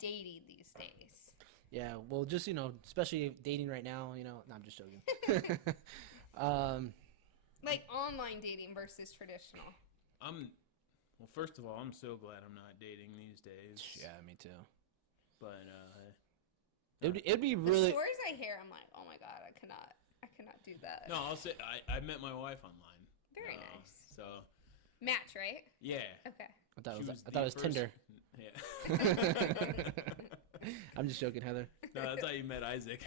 dating these days? Yeah, well, just, especially dating right now, no, I'm just joking. Like online dating versus traditional. Well, first of all, I'm so glad I'm not dating these days. Yeah, me too. But It'd be The really. stories I hear, I'm like, oh my god, I cannot do that. no, I'll say I met my wife online. Very nice. So Match, right? yeah. Okay. I thought She it was the Tinder. Yeah. I'm just joking, Heather. No, that's how you met Isaac.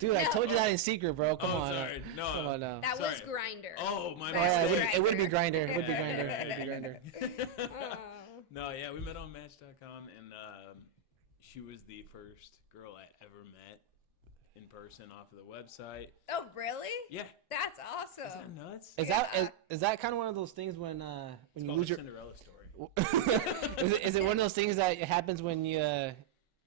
Dude, I told you that in secret, bro. Come on. Sorry. No. Come on now. That Sorry. was Grinder. Oh, my That was mistake. It would be Grinder. It Yeah, would be yeah, Grinder. yeah, It would be yeah. Grinder. Oh. No, yeah, we met on Match.com, and she was the first girl I ever met in person off of the website. Oh, really? Yeah. That's awesome. Isn't that nuts? Is that kind of one of those things when It's you called lose the your Cinderella story. is it one of those things that happens when you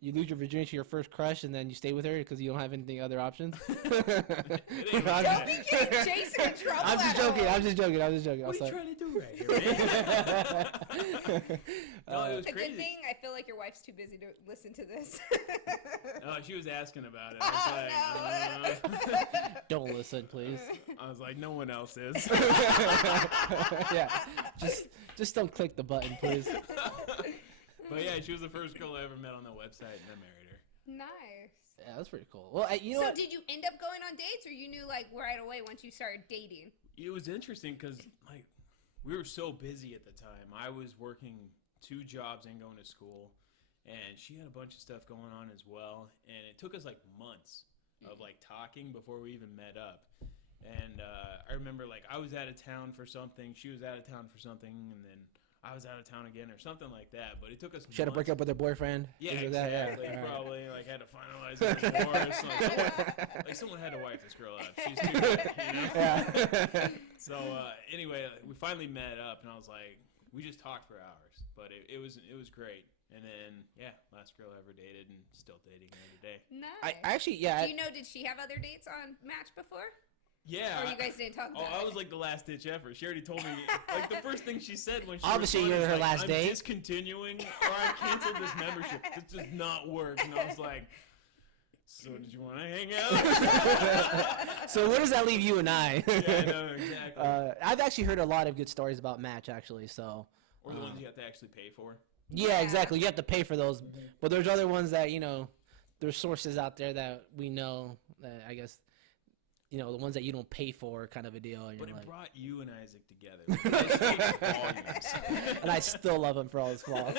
lose your virginity to your first crush and then you stay with her because you don't have any other options? Don't be getting Jason in trouble. I'm just joking. I'm just joking. What are you trying to do right here, man? No, it was A crazy. good thing I feel like your wife's too busy to listen to this. No, she was asking about it. I was like, Don't listen, please. I was like, no one else is. Yeah, just don't click the button, please. But yeah, she was the first girl I ever met on the website, and I married her. Nice. Yeah, that's pretty cool. Well, you know So what? did you end up going on dates, or you knew like right away once you started dating? It was interesting because like we were so busy at the time. I was working 2 jobs and going to school, and she had a bunch of stuff going on as well. And it took us like months of like talking before we even met up. And I remember like I was out of town for something, she was out of town for something, and then I was out of town again or something like that. But it took us. She had to break up with her boyfriend. Yeah, Things like exactly. that. Yeah. Probably like had to finalize the divorce. Like someone had to wipe this girl up. She's too good, Yeah. So anyway, we finally met up, and I was like, we just talked for hours, but it was great. And then last girl I ever dated, and still dating her today. Nice. I actually, yeah. Do you know? Did she have other dates on Match before? Yeah. Or you guys didn't talk about it? I was like the last ditch effort. She already told me, like the first thing she said when she Obviously, responded you're her was like, last I'm date. discontinuing, or I canceled this membership. This does not work. And I was like, so did you want to hang out? So where does that leave you and I? Yeah, I know, exactly. I've actually heard a lot of good stories about Match, actually. So. Or the ones you have to actually pay for. Yeah, exactly. You have to pay for those, but there's other ones that there's sources out there that we know that I guess. The ones that you don't pay for, kind of a deal. And But you're it like, brought you and Isaac together. It volumes. and I still love him for all his flaws.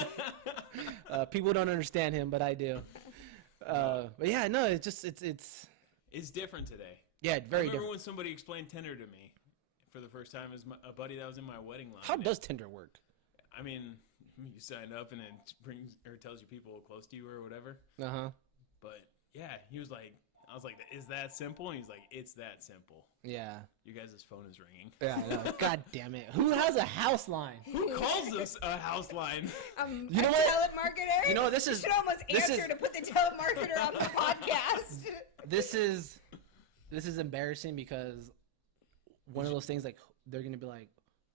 People don't understand him, but I do. But yeah, no, it's just it's different today. yeah, very I remember different. when somebody explained Tinder to me for the first time as a buddy that was in my wedding line. How does Tinder work? I mean, you sign up and it brings or tells you people close to you or whatever. Uh huh. But yeah, he was like, I was like, is that simple? And he's like, it's that simple. Yeah. You guys' phone is ringing. Yeah. I know. God damn it! Who has a house line? Who calls this a house line? You know a what? telemarketer. You know, this is- You should almost this answer is- to put the telemarketer on the podcast. This is embarrassing because one of those things like they're gonna be like,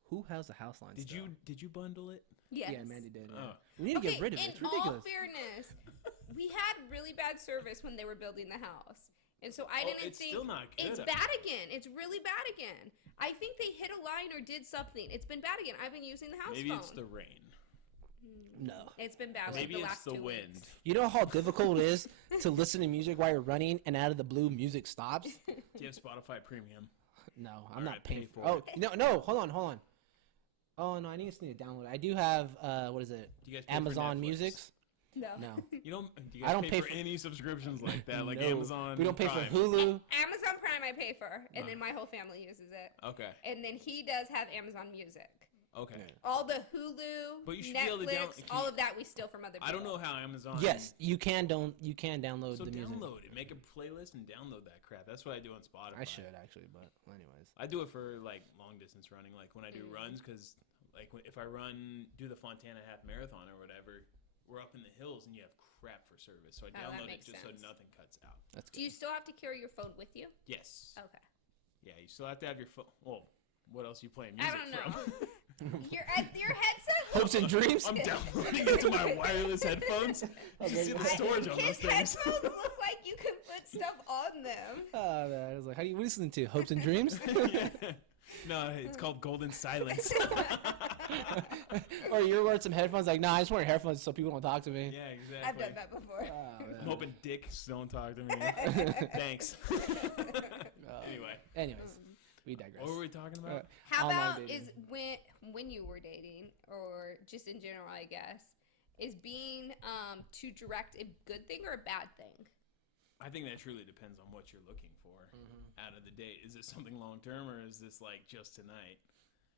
who has a house line? still? Did you bundle it? Yes. Yeah, Mandy did. Yeah. Oh. We need to get rid of it. In It's ridiculous. all fairness, we had really bad service when they were building the house. And so I didn't it's think still not good. it's bad again. It's really bad again. I think they hit a line or did something. It's been bad again. I've been using the house Maybe phone. it's the rain. No. It's been bad Maybe like the it's last the 2 wind. weeks. You know how difficult it is to listen to music while you're running and out of the blue music stops? Do you have Spotify Premium? No, I'm All not right, paying pay for for it. Oh, no, hold on. Oh, no, I need to download it. I do have, what is it? Do you guys pay for Amazon Netflix? Music's? No. No. You don't. Do you I guys don't pay, pay for for- any subscriptions like that, like No. Amazon? We don't pay Prime? for Hulu. Amazon Prime I pay for, and then my whole family uses it. Okay. And then he does have Amazon Music. Okay. All the Hulu, But you should be able to Netflix, all of that we steal from other people. I don't know how Amazon. Yes, you can download So the music. download it, make a playlist, and download that crap. That's what I do on Spotify. I should actually, but anyways. I do it for like long distance running, like when I do Mm. runs, because like if I do the Fontana half marathon or whatever, we're up in the hills and you have crap for service. So I that download it makes just sense. so nothing cuts out. That's Do you still have to carry your phone with you? Yes. Okay. Yeah, you still have to have your phone. Well, what else are you playing I music don't know. from? Your headset. Hopes and dreams. I'm downloading it to my wireless headphones. You should see the storage on those His things. headphones look like you can put stuff on them. Oh man, I was like, how do you listen to Hopes and Dreams? Yeah. No, it's called Golden Silence. Or you're wearing some headphones, like, nah, I just wear headphones so people don't talk to me. Yeah, exactly. I've done that before. Oh, man. I'm hoping dicks don't talk to me. Thanks. Anyway, Anyways, we digress. what were we talking about? How Online about dating. is when you were dating, or just in general, I guess, is being too direct a good thing or a bad thing? I think that truly depends on what you're looking for out of the date. Is it something long term, or is this like just tonight?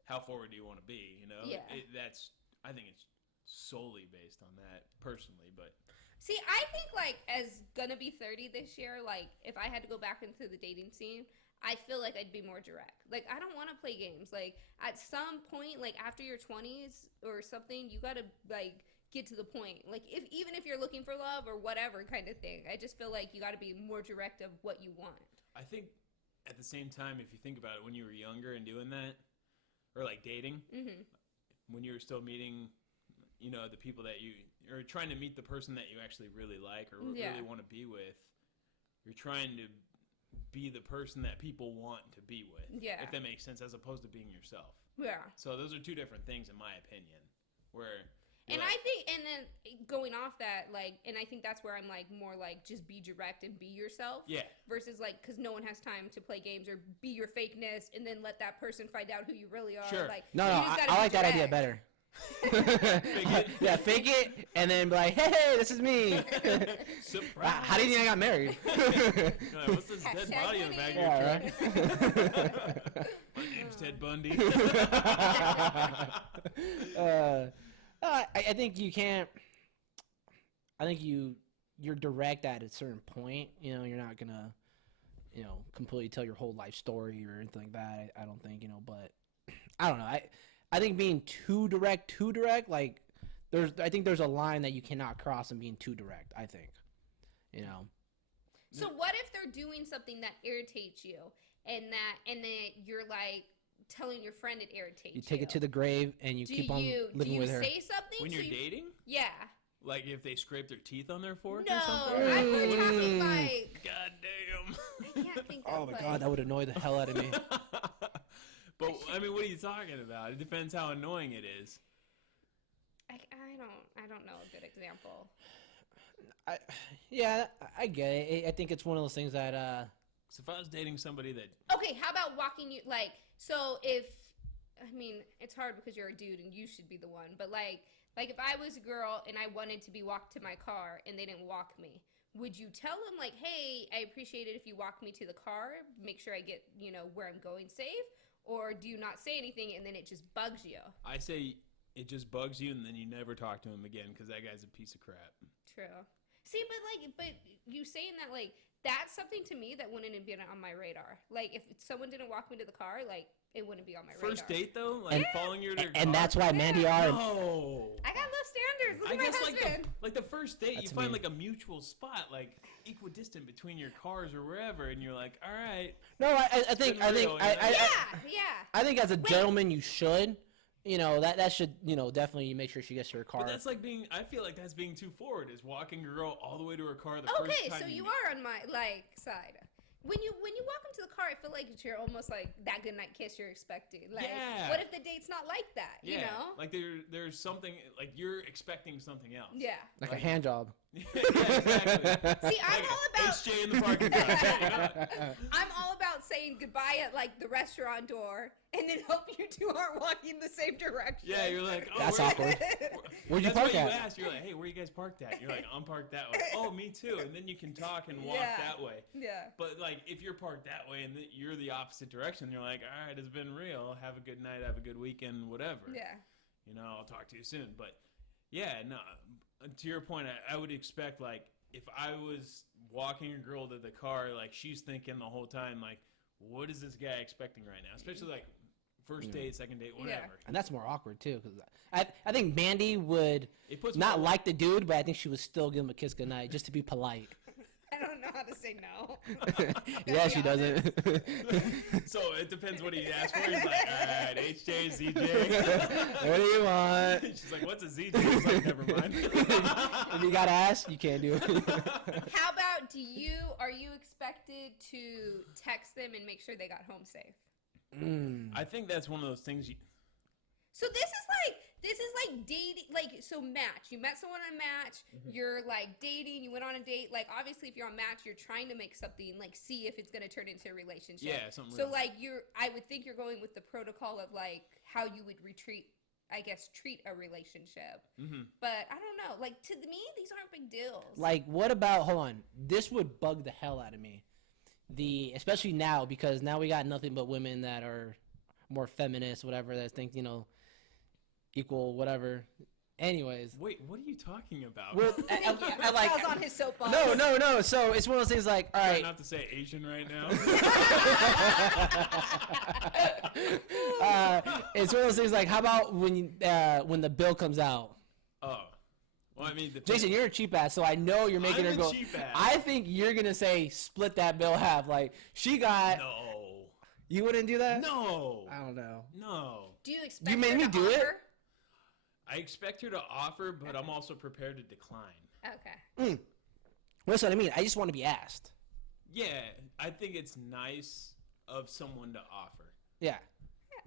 How forward do you want to be? You know, Yeah. I think it's solely based on that personally, but See, I think like as gonna be 30 this year, like if I had to go back into the dating scene, I feel like I'd be more direct. Like I don't want to play games. Like at some point, like after your 20s or something, you gotta like get to the point. Like even if you're looking for love or whatever kind of thing, I just feel like you gotta be more direct of what you want. I think at the same time, if you think about it, when you were younger and doing that, or like dating, when you were still meeting, you know, the people that you are trying to meet the person that you actually really like or Yeah. really want to be with, you're trying to be the person that people want to be with. Yeah. If that makes sense, as opposed to being yourself. Yeah. So those are two different things, in my opinion. Where And you're like, I think, and then going off that, like, and I think that's where I'm like more like just be direct and be yourself. yeah, Versus like, because no one has time to play games or be your fakeness and then let that person find out who you really are. Sure. Like, No, you no, just gotta I be like that idea direct. better. it. Yeah, fake it and then be like, hey, this is me. surprise. How do you think I got married? You're like, what's this dead Hashtag body in the back of your Yeah, truck? right. My name's Ted Bundy. I think you can't. I think you're direct at a certain point. You know, you're not gonna, you know, completely tell your whole life story or anything like that. I don't think, you know, but I don't know. I think being too direct, like I think there's a line that you cannot cross in being too direct. I think, you know. So what if they're doing something that irritates you and then you're like telling your friend it irritates you? You take it to the grave and you keep on living with her. Do you say something? When so you're you- dating, Yeah. like if they scrape their teeth on their fork No, or something. I'm talking like. God damn. I can't think of Oh my like, god, that would annoy the hell out of me. But I mean, what are you talking about? It depends how annoying it is. I don't know a good example. I get it. I think it's one of those things that So if I was dating somebody that Okay, how about walking you like so if I mean it's hard because you're a dude and you should be the one, but like if I was a girl and I wanted to be walked to my car and they didn't walk me, would you tell them like, hey, I appreciate it if you walk me to the car, make sure I get, you know, where I'm going safe? Or do you not say anything and then it just bugs you? I say it just bugs you, and then you never talk to him again because that guy's a piece of crap. True. See, but you saying that like that's something to me that wouldn't be on my radar. Like if someone didn't walk me to the car, like it wouldn't be on my radar. First date though, like following you to your and car? that's why Mandy R. No. I got low standards. Look I at my guess husband. like the first date, That's you find mean. like a mutual spot, like equidistant between your cars or wherever, and you're like, all right. No, I think Good real, Yeah. I think as a gentleman you should, you know, that should, you know, definitely make sure she gets to her car. But that's like being. I feel like that's being too forward. Is walking a girl all the way to her car the first Okay, time. so you are on my like side. When you walk into the car, I feel like you're almost like that goodnight kiss you're expecting. Like, Yeah. what if the date's not like that? Yeah, You know? like there's something like you're expecting something else. Yeah. like a hand job. Yeah, exactly. See, I'm Like all about. HJ in the parking lot. You know? I'm all about saying goodbye at like the restaurant door, and then hope you two aren't walking the same direction. Yeah, you're like, oh, That's where- awkward. Where'd you That's park what at? you asked. You're like, hey, where you guys parked at? You're like, I'm parked that way. Oh, me too. And then you can talk and walk Yeah. that way. Yeah. But like, if you're parked that way and you're the opposite direction, you're like, all right, it's been real. Have a good night. Have a good weekend. Whatever. Yeah. You know, I'll talk to you soon. But yeah, no. To your point, I would expect like if I was walking a girl to the car, like she's thinking the whole time, like, what is this guy expecting right now? Especially like first date, second date, whatever. And that's more awkward too, because I think Mandy would It puts not more- like the dude, but I think she would still give him a kiss goodnight just to be polite. I don't know how to say no. Yeah, she doesn't. So it depends what he asks for. He's like, all right, HJ, ZJ. What do you want? She's like, what's a ZJ? He's like, never mind. If you gotta ask, you can't do it. How about are you expected to text them and make sure they got home safe? I think that's one of those things. So this is like dating, like, so Match. You met someone on Match. You're like dating. You went on a date. Like, obviously, if you're on Match, you're trying to make something, like, see if it's gonna turn into a relationship. Yeah, something. So real. like I would think you're going with the protocol of like how you would treat a relationship. But I don't know. Like, to me, these aren't big deals. Like, what about? Hold on. This would bug the hell out of me. Especially now, because now we got nothing but women that are more feminist, whatever, that think, equal, whatever. Anyways. Wait, what are you talking about? Well, I like, was on his soapbox. No. So it's one of those things like, all right. Not to say Asian right now. It's one of those things like, how about when the bill comes out? Oh. Well, I mean, Jason, you're a cheap ass, so I know you're making her go. Cheap ass. I think you're gonna say split that bill half. Like, she got. No. You wouldn't do that? No. I don't know. No. Do you expect You made her me to do it? offer? I expect her to offer, but I'm also prepared to decline. Okay. That's what I mean. I just want to be asked. Yeah, I think it's nice of someone to offer. Yeah,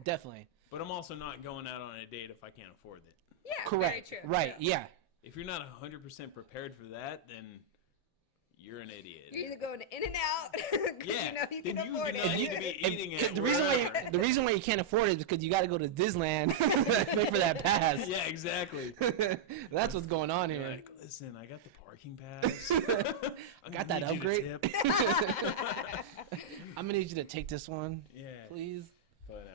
definitely. But I'm also not going out on a date if I can't afford it. Yeah. Correct. Very true. Right. True. Yeah. If you're not 100% prepared for that, then you're an idiot. You're either going in and out because Yeah. you Then can you afford do not it. need to be eating it. The reason why you can't afford it is because you got to go to Disneyland pay for that pass. Yeah, exactly. That's what's going on You're here. like, listen, I got the parking pass. I'm Got gonna that need you to upgrade? tip. I'm gonna need you to take this one, Yeah. please. But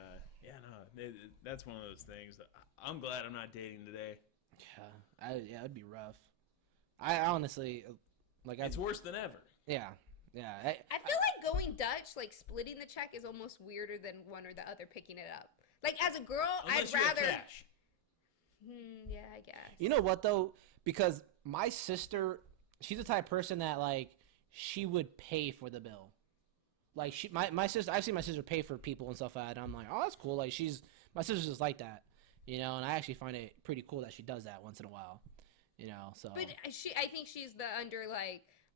yeah, no, that's one of those things. I'm glad I'm not dating today. Yeah, it'd be rough. I honestly, It's worse than ever. Yeah. I feel like going Dutch, like splitting the check, is almost weirder than one or the other picking it up. Like, as a girl, Unless I'd you have rather. cash. Yeah, I guess. You know what though? Because my sister, she's the type of person that like she would pay for the bill. Like my sister, I've seen my sister pay for people and stuff like that. And I'm like, oh, that's cool. Like my sister's just like that, and I actually find it pretty cool that she does that once in a while, So. But I think she's the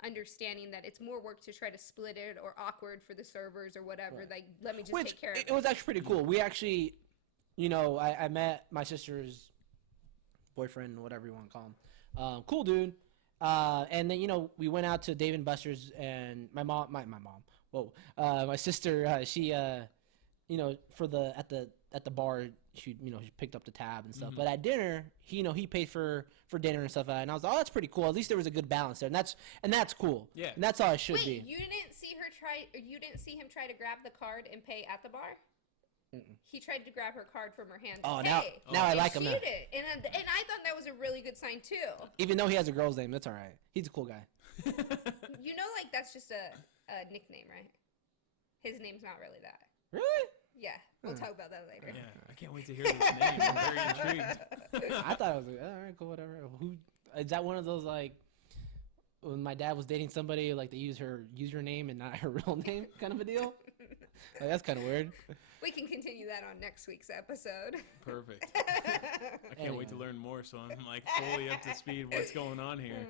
understanding that it's more work to try to split it, or awkward for the servers or whatever. Right. Like, let me just Which take care of it. it was actually pretty cool. We actually, I met my sister's boyfriend, whatever you want to call him. Cool dude. And then we went out to Dave and Buster's, and my mom. Whoa. My sister. She. For at the bar, she picked up the tab and stuff. Mhm. But at dinner, he paid for dinner and stuff. And I was like, oh, that's pretty cool. At least there was a good balance there, and that's cool. Yeah. And that's how it should Wait, be. you didn't see him try to grab the card and pay at the bar? Mm-mm. He tried to grab her card from her hand. Oh, and now pay. I And like him she now. did. And I thought that was a really good sign too. Even though he has a girl's name, that's all right. He's a cool guy. Like, that's just a nickname, right? His name's not really that. Really? Yeah, we'll talk about that later. Yeah, I can't wait to hear this name. I'm very intrigued. I thought it was like, all right, cool, whatever. Who is that? One of those like when my dad was dating somebody, like they use her username and not her real name, kind of a deal. Like, that's kind of weird. We can continue that on next week's episode. Perfect. I can't wait to learn more, so I'm like fully up to speed. What's going on here?